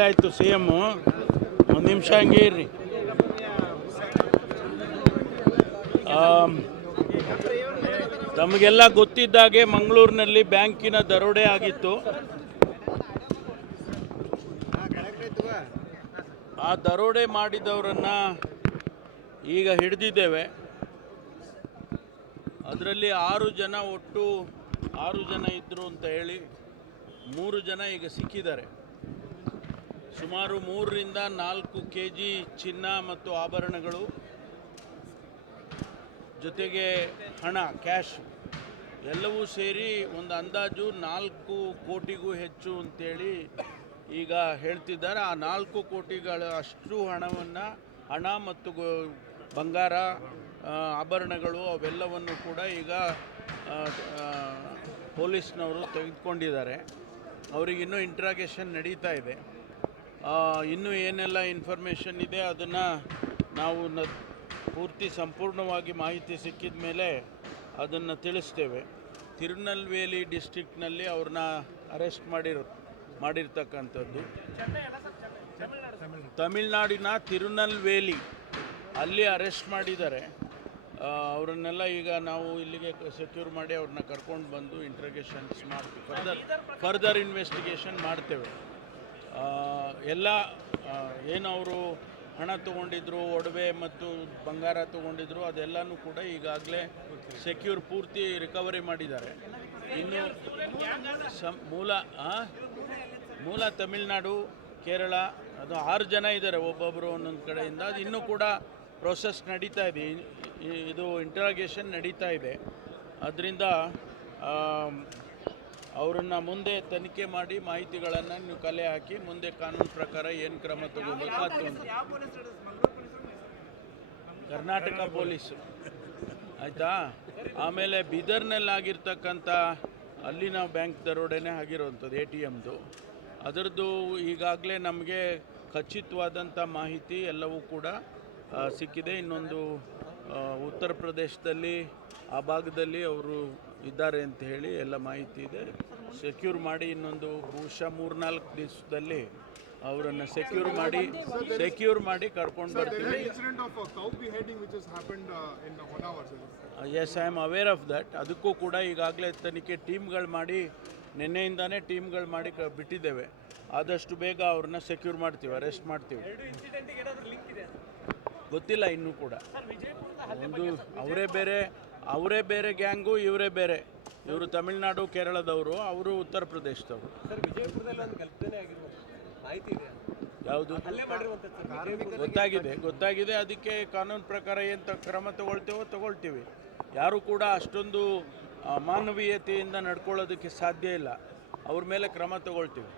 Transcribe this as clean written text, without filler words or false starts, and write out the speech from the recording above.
ಹೇಳಾಯ್ತು C M. ಒಂದು ನಿಮಿಷ ಹಂಗೆ ಇರ್ರಿ. ತಮಗೆಲ್ಲ ಗೊತ್ತಿದ್ದಾಗೆ ಮಂಗಳೂರಿನಲ್ಲಿ ಬ್ಯಾಂಕಿನ ದರೋಡೆ ಆಗಿತ್ತು. ಆ ದರೋಡೆ ಮಾಡಿದವರನ್ನು ಈಗ ಹಿಡಿದಿದ್ದೇವೆ. ಅದರಲ್ಲಿ 6 ಜನ, ಒಟ್ಟು 6 ಜನ ಇದ್ದರು ಅಂತ ಹೇಳಿ 3 ಜನ ಈಗ ಸಿಕ್ಕಿದ್ದಾರೆ. ಸುಮಾರು 3 ರಿಂದ 4 kg ಚಿನ್ನ ಮತ್ತು ಆಭರಣಗಳು, ಜೊತೆಗೆ ಹಣ, ಕ್ಯಾಶ್ ಎಲ್ಲವೂ ಸೇರಿ ಒಂದು ಅಂದಾಜು 4 ಕೋಟಿಗೂ ಹೆಚ್ಚು ಅಂತೇಳಿ ಈಗ ಹೇಳ್ತಿದ್ದಾರೆ. ಆ 4 ಕೋಟಿಗಳ ಅಷ್ಟು ಹಣ ಮತ್ತು ಬಂಗಾರ, ಆಭರಣಗಳು ಅವೆಲ್ಲವನ್ನು ಕೂಡ ಈಗ ಪೊಲೀಸ್ನವರು ತೆಗೆದುಕೊಂಡಿದ್ದಾರೆ. ಅವರಿಗಿನ್ನೂ ಇಂಟ್ರಾಗೇಷನ್ ನಡೀತಾ ಇದೆ. ಇನ್ನೂ ಏನೆಲ್ಲ ಇನ್ಫಾರ್ಮೇಷನ್ ಇದೆ ಅದನ್ನು ನಾವು ಪೂರ್ತಿ ಸಂಪೂರ್ಣವಾಗಿ ಮಾಹಿತಿ ಸಿಕ್ಕಿದ ಮೇಲೆ ಅದನ್ನು ತಿಳಿಸ್ತೇವೆ. ತಿರುನಲ್ವೇಲಿ ಡಿಸ್ಟ್ರಿಕ್ಟ್ನಲ್ಲಿ ಅವ್ರನ್ನ ಅರೆಸ್ಟ್ ಮಾಡಿರ್ತಕ್ಕಂಥದ್ದು. ತಮಿಳ್ನಾಡಿನ ತಿರುನಲ್ವೇಲಿ ಅಲ್ಲಿ ಅರೆಸ್ಟ್ ಮಾಡಿದ್ದಾರೆ. ಅವರನ್ನೆಲ್ಲ ಈಗ ನಾವು ಇಲ್ಲಿಗೆ ಸೆಕ್ಯೂರ್ ಮಾಡಿ ಅವ್ರನ್ನ ಕರ್ಕೊಂಡು ಬಂದು ಇಂಟ್ರಗೇಷನ್ಸ್ ಮಾಡ್ತೀವಿ. ಫರ್ದರ್ ಇನ್ವೆಸ್ಟಿಗೇಷನ್ ಮಾಡ್ತೇವೆ. ಎಲ್ಲ ಏನು ಅವರು ಹಣ ತೊಗೊಂಡಿದ್ರು, ಒಡವೆ ಮತ್ತು ಬಂಗಾರ ತೊಗೊಂಡಿದ್ರು, ಅದೆಲ್ಲನೂ ಕೂಡ ಈಗಾಗಲೇ ಸೆಕ್ಯೂರ್ ಪೂರ್ತಿ ರಿಕವರಿ ಮಾಡಿದ್ದಾರೆ. ಇನ್ನು ಮೂಲ ತಮಿಳ್ನಾಡು, ಕೇರಳ, ಅದು 6 ಜನ ಇದ್ದಾರೆ, ಒಬ್ಬೊಬ್ಬರು ಒಂದೊಂದು ಕಡೆಯಿಂದ. ಅದು ಇನ್ನೂ ಕೂಡ ಪ್ರೊಸೆಸ್ ನಡೀತಾ ಇದೆ, ಇದು ಇಂಟ್ರಾಗೇಷನ್ ನಡೀತಾ ಇದೆ. ಅದರಿಂದ ಅವರನ್ನು ಮುಂದೆ ತನಿಖೆ ಮಾಡಿ ಮಾಹಿತಿಗಳನ್ನು ನೀವು ಕಲೆ ಹಾಕಿ ಮುಂದೆ ಕಾನೂನು ಪ್ರಕಾರ ಏನು ಕ್ರಮ ತಗೋಬೇಕು ಅದು ಕರ್ನಾಟಕ ಪೊಲೀಸು, ಆಯಿತಾ. ಆಮೇಲೆ ಬೀದರ್ನಲ್ಲಾಗಿರ್ತಕ್ಕಂಥ ಅಲ್ಲಿನ ಬ್ಯಾಂಕ್ ದರೋಡೆನೇ ಆಗಿರೋವಂಥದ್ದು, ATMದು. ಅದರದ್ದು ಈಗಾಗಲೇ ನಮಗೆ ಖಚಿತವಾದಂಥ ಮಾಹಿತಿ ಎಲ್ಲವೂ ಕೂಡ ಸಿಕ್ಕಿದೆ. ಇನ್ನೊಂದು ಉತ್ತರ ಪ್ರದೇಶದಲ್ಲಿ ಆ ಭಾಗದಲ್ಲಿ ಅವರು ಇದ್ದಾರೆ ಅಂತ ಹೇಳಿ ಎಲ್ಲ ಮಾಹಿತಿ ಇದೆ. ಸೆಕ್ಯೂರ್ ಮಾಡಿ ಇನ್ನೊಂದು ಬಹುಶಃ 3-4 ದಿವಸದಲ್ಲಿ ಅವರನ್ನು ಸೆಕ್ಯೂರ್ ಮಾಡಿ ಕರ್ಕೊಂಡು ಬರ್ತೀವಿ. Yes, I am aware of that. ಅದಕ್ಕೂ ಕೂಡ ಈಗಾಗಲೇ ತನಿಖೆ ಟೀಮ್ಗಳು ಮಾಡಿ, ನಿನ್ನೆಯಿಂದಾನೇ ಟೀಮ್ಗಳು ಮಾಡಿ ಬಿಟ್ಟಿದ್ದೇವೆ. ಆದಷ್ಟು ಬೇಗ ಅವ್ರನ್ನ ಸೆಕ್ಯೂರ್ ಮಾಡ್ತೀವಿ, ಅರೆಸ್ಟ್ ಮಾಡ್ತೀವಿ. ಗೊತ್ತಿಲ್ಲ ಇನ್ನೂ ಕೂಡ. ಒಂದು ಅವರೇ ಬೇರೆ ಗ್ಯಾಂಗು, ಇವರೇ ಬೇರೆ. ಇವರು ತಮಿಳ್ನಾಡು, ಕೇರಳದವರು, ಅವರು ಉತ್ತರ ಪ್ರದೇಶದವರು. ಯಾವುದು ಗೊತ್ತಾಗಿದೆ. ಅದಕ್ಕೆ ಕಾನೂನು ಪ್ರಕಾರ ಏನು ಕ್ರಮ ತಗೊಳ್ತೀವಿ. ಯಾರು ಕೂಡ ಅಷ್ಟೊಂದು ಮಾನವೀಯತೆಯಿಂದ ನಡ್ಕೊಳ್ಳೋದಕ್ಕೆ ಸಾಧ್ಯ ಇಲ್ಲ. ಅವ್ರ ಮೇಲೆ ಕ್ರಮ ತಗೊಳ್ತೀವಿ.